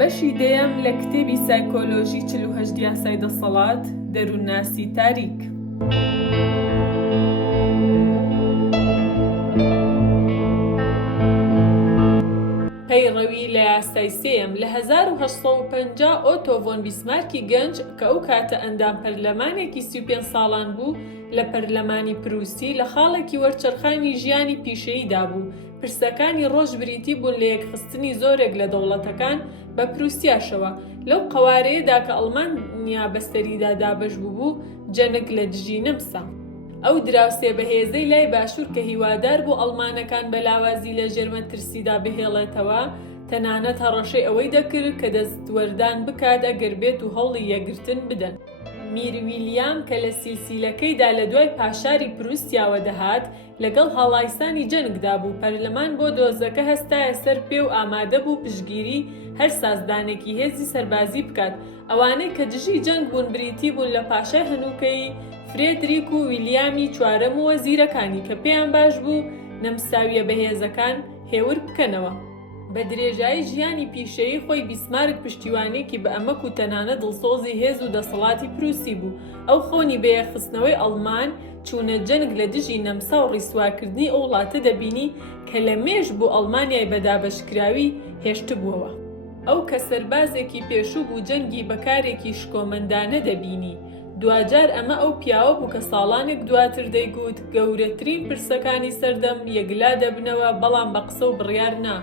بەشی دەیەم لە کتێبی سایکۆلۆژی 48 یاسای دەسەڵات دەروونناسی تاریک. پەیڕەوی لە یاسای سێم لە 1850 ئۆتۆ ڤۆن بیسمارکی گەنج کە ئەو کاتە ئەندام پەرلەمانێکی 35 ساڵان بوو لە پەرلەمانی پرووسی لە خاڵێکی وەرچەرخانی ژیانی پیشەییدا بوو. پرسەکانی ڕۆژ بریتی بوون لە یەکخستنی زۆرێک لە دەوڵەتەکان بە پرووسیاشەوە. لەو قەوارەیەدا کە ئەڵمانیا بەستەریدا دابەش بوو جەنگ لە دژی نەمسا. ئەو دراوسێ بەهێزەی لای باشوور کە هیوادار بوو ئەڵمانەکان بەلاوازی لە ژێرمەترسیدا بهێڵێتەوە، تەنانەت هەڕەشەی ئەوەی دەکرد کە دەستوەردان بکات ئەگەر بێت و هەوڵی یەکگرتن بدەن. میر ویلیام کە لە سیلسیلەکەیدا لە دوای پاشاری پرووسیاوە دەهات لەگەڵ هەڵایستانی جەنگدا بوو. پەرلەمان بۆ دۆزەکە هەستایە سەر پێ و ئامادە بوو پشگیری هەر سازدانێکی هێزی سەربازی بکات. ئەوانەی کە دژی جەنگ بوون بریتی بوون لە پاشای هەنووکەی فرێدریک و ویلیامی چوارەم و وەزیرەکانی کە پێیان باش بوو نەمساویە بەهێزەکان هێور بکەنەوە. بە درێژایی ژیانی پیشەیی خۆی بیسمارک پشتیوانێکی بە ئەمەک و تەنانە دڵسۆزی هێز و دەسەڵاتی پرووسی بوو. ئەو خۆنی بەیەخستنەوەی ئەڵمان چوونە جەنگ لە دژی نەمسا و ڕیسواکردنی ئەو وڵاتە دەبینی کە لە مێژ بوو ئەڵمانیای بەدابەشکراوی هێشتبووەوە. ئەو کە سەربازێکی پێشوو بوو جەنگی بەکارێکی شکۆمەندانە دەبینی. دوجار ئەمە ئەو پیاوە بوو کە ساڵانێک دواتر دەیگوت گەورەترین پرسەکانی سەردەم یەکلا دەبنەوە، بەڵام بە قسە و بڕیار نا،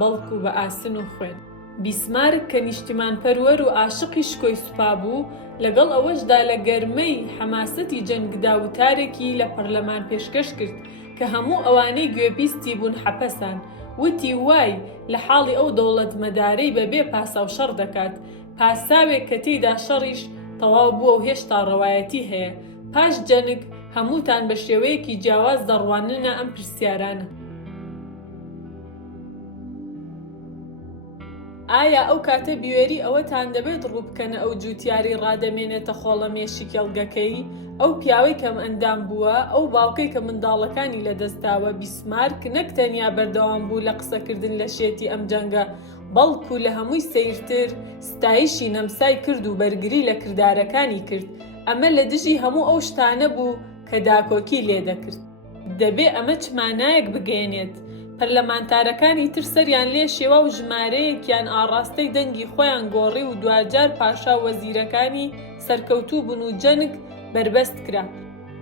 بەڵکو بە ئاسن و خوێن. بیسمارک کە نیشتمان پەروەر و عاشقی شکۆی سوپا بوو، لەگەڵ ئەوەشدا لە گەرمەی حەماسەتی جەنگدا وتارێکی لە پەرلەمان پێشکەش کرد کە هەموو ئەوانەی گوێبیستی بوون حەپەسان. وتی وای لە حاڵی ئەو دەوڵەتمەدارەی بەبێ پاسا و شەڕ دەکات، پاساوێک کە تێیدا شەڕیش تەواو بووە و هێشتا ڕەوایەتی هەیە. پاش جەنگ هەمووتان بە شێوەیەکی جیاواز دەڕواننە ئەم پرسیارانە. ئایا ئەو کاتە بیوێری ئەوەتان دەبێت ڕووبکەنە ئەو جوتیاری ڕادەمێنێتە خۆڵەمێشی کێڵگەکەی؟ ئەو پیاوەی کەم ئەندام بووە، ئەو باوکەی کە منداڵەکانی لەدەستاوە. بیسمارک نەک تەنیا بەردەوام بوو لە قسەکردن لە شێتی ئەم جەنگە، بەڵکو لە هەمووی سەیرتر ستایشی نەمسای کرد و بەرگری لە کردارەکانی کرد. ئەمە لە دژی هەموو ئەو شتانە بوو کە داکۆکی لێدەکرد. دەبێ ئەمە چمانایەک بگەێنێت. پەرلەمانتارەکانی تر سەریان لێ شێوە و ژمارەیەکیان ئاڕاستەی دەنگی خۆیان گۆڕی و دوجار پاشا وەزیرەکانی سەرکەوتوو بوون و جەنگ بربەست کرا.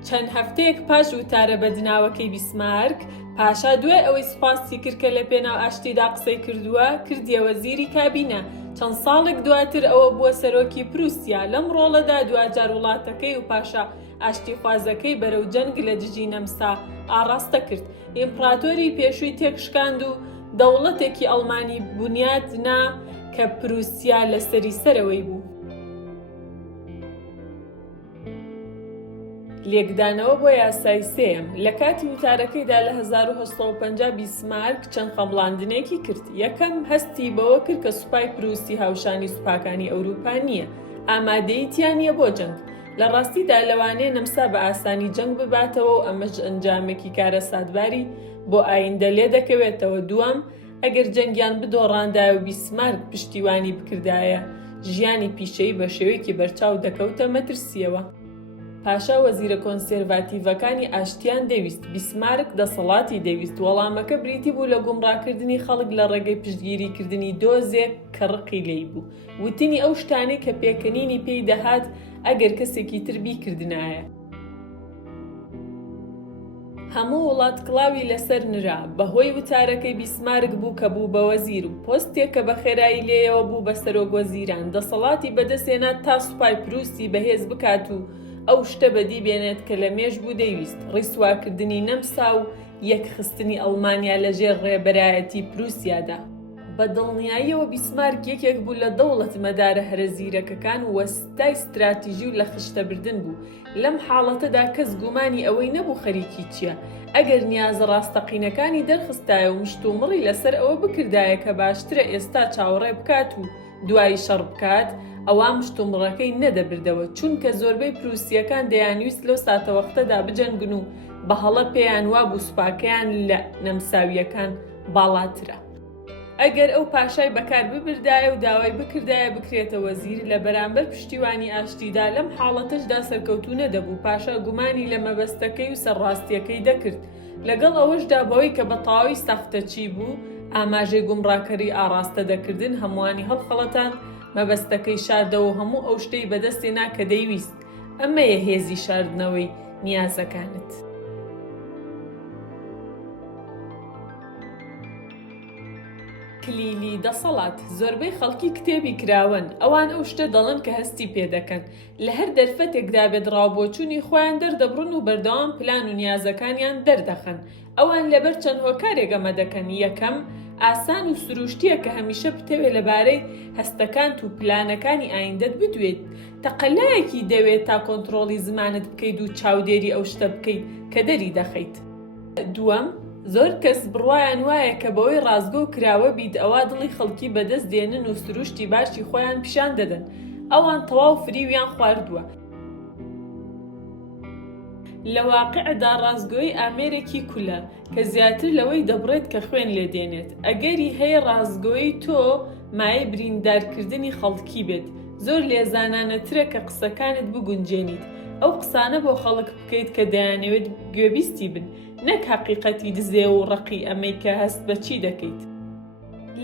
چەند هەفتەیەک پاش وتارە بەدناوەکەی بیسمارک، پاشا دوای ئەوەی سوپاسی کرد کە لە پێناو ئاشتیدا قسەی کردووە کردیە وەزیری کابینە. چەند ساڵێک دواتر ئەوە بووە سەرۆکی پرووسیا. لەم ڕۆڵەدا دوجار وڵاتەکەی و پاشا ئاشتی خوازەکەی بەرەو جەنگ لە دژی نەمسا ئاڕاستە کرد. ئیمپراتۆری پێشووی تێکشکاند و دەوڵەتێکی ئەڵمانی بنیاد نا کە پرووسیا لە سەری سەرەوەی بوو. لێکدانەوە بۆ یاسای سێم لە کاتی وتارەکەیدا لە 1850 بیسمارک چەند خەمڵاندنێکی کرد. یەکەم هەستی بەوە کرد کە سوپای پرووسی هاوشانی سوپاکانی ئەوروپا نییە، ئامادەییتیان نییە بۆ جەنگ. لە ڕاستیدا لەوانەیە نەمسا بە ئاسانی جەنگ بباتەوە و ئەمەش ئەنجامێکی کارە سادباری بۆ ئایندە لێ دەکەوێتەوە. دووەم، ئەگەر جەنگیان بدۆڕاندایە و بیسمارک پشتیوانی بکردایە، ژیانی پیشەیی بە شێوەیەکی بەرچاو دەکەوتە مەترسیەوە. پاشا وەزیرە کۆنسێرڤاتیڤەکانی ئاشتیان دەویست. بیسمارک دەسەڵاتی دەویست. وەڵامەکە بریتی بوو لە گومڕاکردنی خەڵک لە ڕێگەی پشتگیریکردنی دۆزێک کە ڕقی لێی بوو. وتنی ئەو شتانەی کە پێکەنینی پێی دەهات ئەگەر کەسێکی تر بیکردنایە. هەموو وڵات کڵاوی لەسەر نرا. بەهۆی وتارەکەی بیسمارک بوو کە بوو بە وەزیر و پۆستێک کە بە خێرایی لێیەوە بوو بە سەرۆک وەزیران. دەسەڵاتی بەدەستێنات تا سوپای پرووسی بەهێز بکات و ئەو شتە بەدی بێنێت کە لە مێژ بوو دەیویست. ڕیسواکردنی نەمسا و یەکخستنی ئەڵمانیا لەژێر ڕێبەرایەتی پرووسیادا. بە دڵنیاییەوە بیسمارک یەکێک بوو لە دەوڵەت مەدارە هەرە زیرەکەکان و وەستای استراتیژی و لە خشتەبردن بوو. لەم حاڵەتەدا کەس گومانی ئەوەی نەبوو خەریکی چییە. ئەگەر نیازە ڕاستەقینەکانی دەرخستایە و مشتومڕی لەسەر ئەوە بکردایە کە باشترە ئێستا چاوەڕێ بکات و دوایی شەڕ بکات، ئەوە مشتومڕەکەی نەدەبردەوە، چونکە زۆربەی پرووسیەکان دەیانویست لەو ساتەوەختەدا بجەنگن و بە هەڵە پێیان وا بوو سوپاکەیان لە نەمساویەکان باڵاترە. ئەگەر ئەو پاشای بەکار ببردایە و داوای بکردایە بکرێتە وەزیر لە بەرامبەر پشتیوانی ئاشتیدا لەم حاڵەتەشدا سەرکەوتوو نەدەبوو. پاشا گومانی لە مەبەستەکەی و سەرڕاستیەکەی دەکرد. لەگەڵ ئەوەشدا بەوەی کە بە تەواوی سەختەچی بوو ئاماژەی گومڕاکەری ئاڕاستە دەکردن هەمووانی هەڵخەڵەتان مەبەستەکەی شاردەوە و هەموو ئەو شتەی بەدەستێنا کە دەیویست. ئەمەیە هێزی شاردنەوەی نیازەکانت. کلیلی دەسەڵات. زۆربەی خەڵکی کتێبی کراون، ئەوان ئەو شتە دەڵن کە هەستی پێدەکەن. لە هەر دەرفەتێکدا بێت ڕاوبۆچوونی خۆیان دەردەبڕن و بەردەوام پلان و نیازەکانیان دەردەخەن. ئەوان لەبەر چەند هۆکارێک ئەمە دەکەن. یەکەم، ئاسان و سروشتیە کە هەمیشە بتەوێت لەبارەی هەستەکانت و پلانەکانی ئایندەت بدوێت. تەقەلایەکی دەوێت تا کۆنتڕۆڵی زمانت بکەیت و چاودێری ئەو شتە بکەیت کە دەری دەخەیت. دووەم، زۆر کەس بڕوایان وایە کە بەوەی ڕازگۆ و کراوە بیت ئەوا دڵی خەڵکی بەدەست دێنن و سروشتی باشی خۆیان پیشان دەدەن. ئەوان تەواو فریویان خواردووە. لە واقعدا ڕازگۆیی ئامێرێکی کولە کە زیاتر لەوەی دەبڕێت کە خوێن لێدێنێت. ئەگەری هەیە ڕازگۆیی تۆ مایە بریندارکردنی خەڵکی بێت. زۆر لێزانانەترە کە قسەکانت بگونجێنیت. ئەو قسانە بۆ خەڵک بکەیت کە دەیانەوێت گوێبیستی بن، نەک حەقیقەتی دزێ و ڕقی ئەمەی کە هەست بەچی دەکەیت.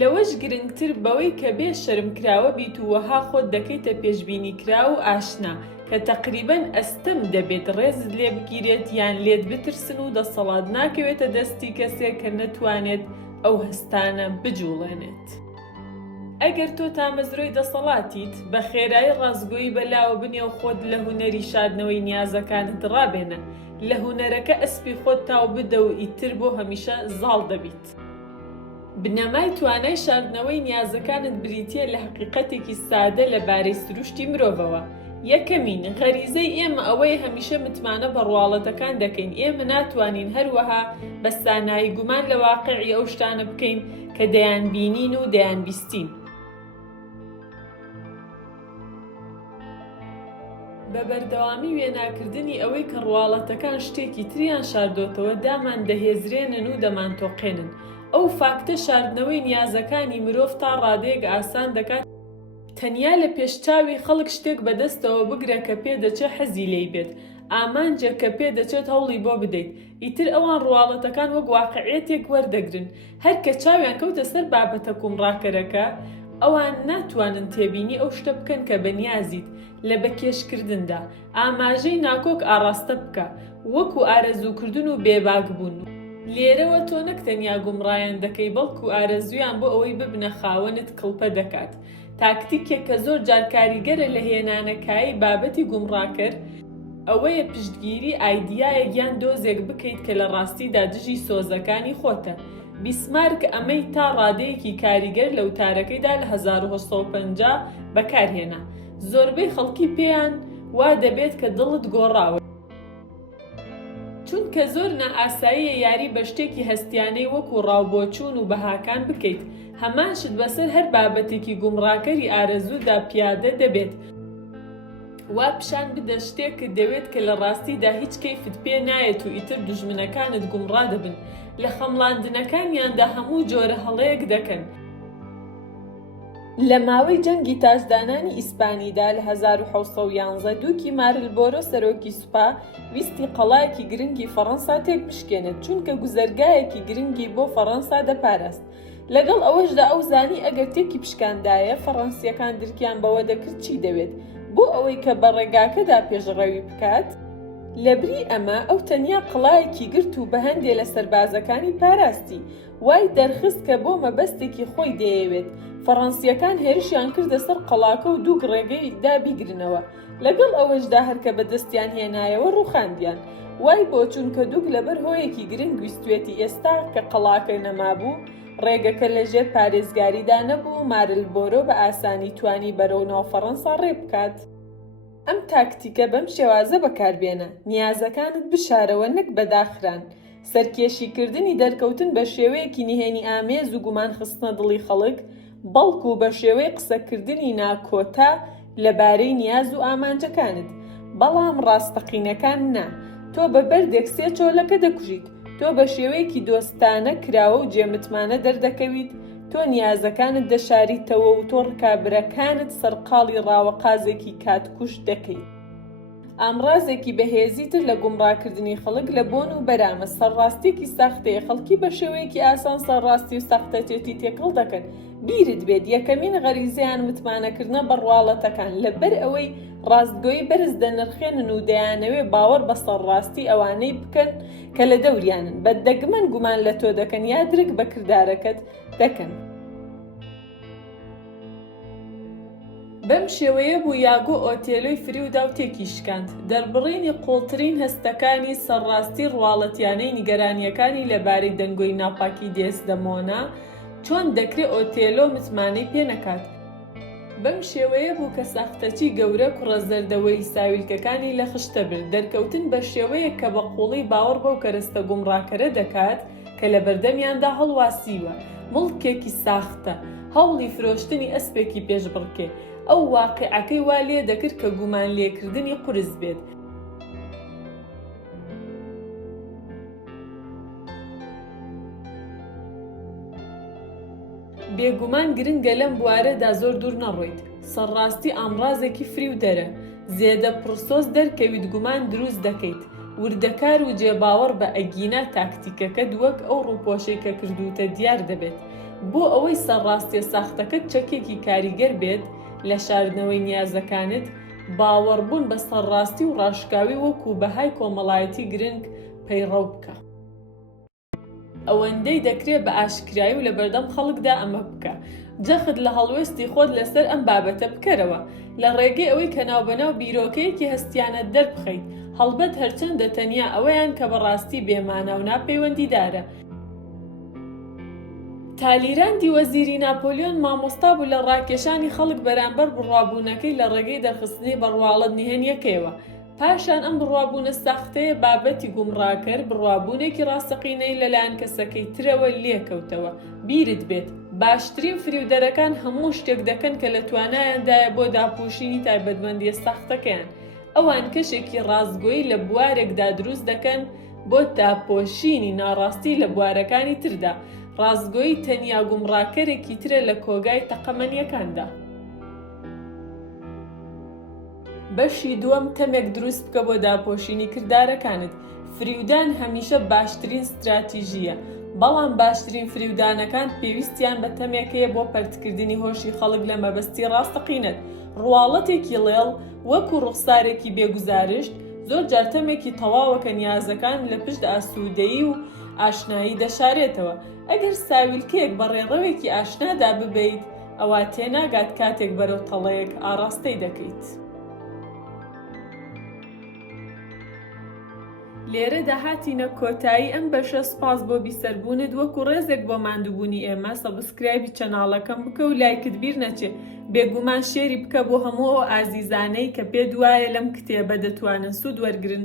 لەوەش گرنگتر بەوەی کە بێ شەرم کراوە بیت و وەها خۆت دەکەیتە پێشبینی کرا و ئاشنا کە تەقریبەن ئەستەم دەبێت ڕێزت لێ بگیرێت یان لێت بترسن و دەسەڵات ناکەوێتە دەستی کەسێک کە نەتوانێت ئەو هەستانە بجوڵێنێت. ئەگەر تۆ تامەزرۆی دەسەڵاتیت، بە خێرایی ڕازگۆیی بەلاوە بنێ و خۆت لە هونەری شاردنەوەی نیازەکانت ڕابێنە. لە هونەرەکە ئەسپی خۆت تاو بدە و ئیتر بۆ هەمیشە زاڵ دەبیت. بنەمای توانای شاردنەوەی نیازەکانت بریتیە لە حەقیقەتێکی سادە لەبارەی سروشتی مرۆڤەوە. یەکەمین، غەریزەی ئێمە ئەوەی هەمیشە متمانە بەڕواڵەتەکان دەکەین. ئێمە ناتوانین هەروەها بە سانایی گومان لە واقعی ئەو شتانە بکەین کە دەیان بینین و دەیان بیستین. بە بەردەوامی وێناکردنی ئەوەی کە ڕواڵەتەکان شتێکی تریان شاردۆتەوە دامان دەهێزرێنن و دەمانتۆقێنن. ئەو فاکتە شاردنەوەی نیازەکانی مرۆڤ تا ڕادەیەک ئاسان دەکات تەنیا لە پێشچاوی خەڵک شتێک بەدەستەوە بگرە کە پێدەچێت حەزی لێی بێت، ئامانجە کە پێدەچێت هەوڵی بۆ بدەیت. ئیتر ئەوان ڕواڵەتەکان وەک واقعیەتێک وەردەگرن. هەر کە چاویان کەوتە سەر بابەتە کومڕاکەرەکە، ئەوان ناتوانن تێبینی ئەو شتە بکەن کە بەنیازیت لە بەکێشکردندا. ئاماژەی ناکۆک ئاڕاستە بکە، وەکو ئارەزووکردن و بێباک بوون. لێرەوە تۆ نەک تەنیا گومڕایان دەکەی، بەڵکو ئارەزویان بۆ ئەوەی ببنە خاوەنت کڵپە دەکات. تاکتیکێک کە زۆر جارکاریگەرە لە هێنانەکایی بابەتی گومڕاکرد ئەوەیە پشتگیری ئایدیایەک یان دۆزێک بکەیت کە لە ڕاستیدا دژی سۆزەکانی خۆتە. بیسمارک ئەمەی تا ڕادەیەکی کاریگەر لە وتارەکەیدا لە 1950 بەکارهێنا. زۆربەی خەڵکی پێیان وا دەبێت کە دڵت گۆڕاوە، چونکە زۆر نائاساییە یاری بە شتێکی هەستیانەی وەکو ڕاوبۆچوون و بەهاکان بکەیت. هەمان شت بەسەر هەر بابەتێکی گومڕاکەری ئارەزوودا پیادە دەبێت. وا پیشان بدە شتێکت دەوێت کە لە ڕاستیدا هیچ کەیفت پێ نایەت و ئیتر دوژمنەکانت گومڕا دەبن. لە خەمڵاندنەکانیاندا هەموو جۆرە هەڵەیەک دەکەن. لە ماوەی جەنگی تاجدانانی ئیسپانیدا لە 1711 دووکی مارلبۆرۆ سەرۆکی سوپا ویستی قەڵایەکی گرنگی فەڕەنسا تێک بشکێنێت، چونکە گوزەرگایەکی گرنگی بۆ فەڕەنسا دەپاراست. لەگەڵ ئەوەشدا ئەو زانی ئەگەر تێکی پشکاندایە فەڕەنسیەکان درکیان بەوە دەکرد چی دەوێت بۆ ئەوەی کە بە ڕێگاکەدا پێشڕەوی بکات. لەبری ئەمە ئەو تەنیا قەڵایەکی گرت و بە هەندێک لە سەربازەکانی پاراستی، وای دەرخست کە بۆ مەبەستێکی خۆی دەیەوێت. فەڕەنسیەکان هێرشیان کردە سەر قەڵاکە و دوو ڕێگەی دابیگرنەوە. لەگەڵ ئەوەشدا هەرکە بەدەستیان هێنایەوە ڕووخاندیان. وای بۆ چونکە دووک لەبەر هۆیەکی گرنگ ویستوێتی ئێستا کە قەڵاکە نەمابوو، ڕێگەکە لەژێر پارێزگاریدا نەبوو، مارلبۆرۆ بە ئاسانی توانی بەرەو ناو فەڕەنسا ڕێ بکات. ئەم تاکتیکە بەم شێوازە بەکاربێنە، نیازەکانت بشارەوە نەک بەداخران. سەرکێشیکردنی دەرکەوتن بە شێوەیەکی نهێنی ئامێز و گومان خستنە دڵی خەڵک، بەڵکو بە شێوەی قسەکردنی ناکۆتا لەبارەی نیاز و ئامانجەکانت. بەڵام ڕاستەقینەکان نا. تۆ بە بەردێک سێ چۆلەکە دەکوژیت. تۆ بە شێوەیەکی دۆستانە کراوە و جێمتمانە دەردەکەویت. تۆ نیازەکانت دەشاریتەوە و تۆ ڕکابرەکانت سەرقاڵی ڕاوەقازێکی کاتکوش دەکەیت. ئامڕازێکی بەهێزیتر لە گومڕاکردنی خەڵک لە بۆن و بەرامە سەرڕاستێکی ساختەیە. خەڵکی بە شێوەیەکی ئاسان سەرڕاستی و ساختەتێتی تێکەڵ دەکەن. بیرت بێت یەکەمین غەریزەیان متمانەکردنە بەڕواڵەتەکان لەبەر ئەوەی ڕاستگۆیی بەرز دەنرخێنن و دەیانەوێ باوەڕ بە سەرڕاستی ئەوانەی بکەن کە لە دەوریانن، بەدەگمەن گومان لە تۆ دەکەن یا درک بە کردارەکەت دەکەن. بەم شێوەیە بوو یاگۆ ئۆتێلۆی فریودا و تێکی شکاند. دەربڕینی قوڵترین هەستەکانی سەرڕاستی ڕواڵەتیانەی نیگەرانیەکانی لەبارەی دەنگۆی ناپاکی دێسدەمۆنا چۆن دەکرێت ئۆتێلۆ متمانەی پێ نەکات. بەم شێوەیە بوو کە ساختەچی گەورە کوڕە زەردەوەی ساویلکەکانی لە خشتە برد، دەرکەوتن بە شێوەیە کە بە قوڵی باوەڕ بەو کەرەستە گومڕاکەرە دەکات کە لە بەردەمیاندا هەڵواسیوە. مڵکێکی ساختە هەوڵی فرۆشتنی ئەسپێکی پێش بڕکێ. ئەو واقعەکەی وا لێ دەکرد کە گومان لێکردنی قورس بێت. بێگومان گرنگە لەم بوارەدا زۆر دوور نەڕۆیت. سەرڕاستی ئامڕازێکی فریودەرە. زێدە پرسۆس دەرکەویت گومان دروست دەکەیت. وردەکار و جێباوەڕ بە ئەگینە تاکتیکەکەت وەک ئەو ڕووپۆشەی کە کردوتە دیار دەبێت. بۆ ئەوەی سەرڕاستیە ساختەکەت چەکێکی کاریگەر بێت لە شاردنەوەی نیازەکانت، باوەڕبوون بە سەرڕاستی و ڕاشکاوی وەکو بەهای کۆمەڵایەتی گرنگ پەیڕەو بکە. ئەوەندەی دەکرێت بە ئاشکرایی و لە بەردەم خەڵکدا ئەمە بکە. جەخت لە هەڵوێستی خۆت لەسەر ئەم بابەتە بکەرەوە لە ڕێگەی ئەوەی کە ناوبەناو بیرۆکەیەکی هەستیانت دەربخەیت، هەڵبەت هەرچەندە تەنیا ئەوەیان کە بەڕاستی بێمانە و ناپەیوەندیدارە. تالیراندی وەزیری ناپۆلیۆن مامۆستا بوو لە ڕاکێشانی خەڵک بەرامبەر بڕوابوونەکەی لە ڕێگەی دەرخستنی بەڕواڵەت نهێنیەکەیەوە. پاشان ئەم بڕوابوونە ساختەیە بابەتی گومڕاکەر بڕوابوونێکی ڕاستەقینەی لەلایەن کەسەکەی ترەوە لێکەوتەوە. بیرت بێت باشترین فریودەرەکان هەموو شتێک دەکەن کە لە توانایاندایە بۆ داپۆشینی تایبەتمەندیە ساختەکەیان. ئەوان کەشێکی ڕاستگۆیی لە بوارێکدا دروست دەکەن بۆ داپۆشینی ناڕاستی لە بوارەکانی تردا. ڕاستگۆیی تەنیا گومڕاکەرێکی ترە لە کۆگای تەقەمەنیەکاندا. بەشی دووەم تەمێک دروست بکە بۆ داپۆشینی کردارەکانت. فریودان هەمیشە باشترین ستراتیژیە، بەڵام باشترین فریودانەکان پێویستیان بە تەمێکەیە بۆ پەرتکردنی هۆشی خەڵک لە مەبەستی ڕاستەقینەت. ڕواڵەتێکی لێڵ وەکو ڕوخسارێکی بێگوزارشت زۆر جار تەمێکی تەواوە کە نیازەکان لە پشت ئاسوودەیی و ئاشنایی دەشارێتەوە. ئەگەر ساویلکەیەک بە ڕێڕەوێکی ئاشنادا ببیت، ئەوە تێناگات کاتێک بەرەو تەڵەیەک ئاراستەی دەکەیت. لێرەدا هاتینە کۆتایی ئەم بەشە. سپاس بۆ بیسەربوونت. وەکو ڕێزێک بۆ ماندووبوونی ئێمە سەبسکرایبی چەناڵەکەم بکە و لایکت بیر نەچێ. بێگومان شێری بکە بۆ هەموو ئەو ئازیزانەی کە پێ دوایە لەم کتێبە دەتوانن سوود وەرگرن.